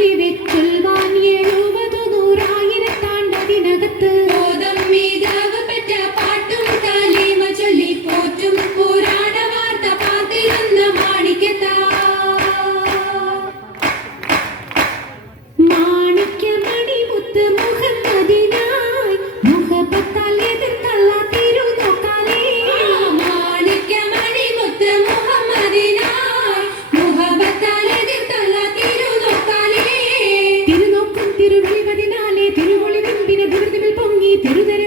ஒளி விற்றுள்வான் எழு பெருதெரு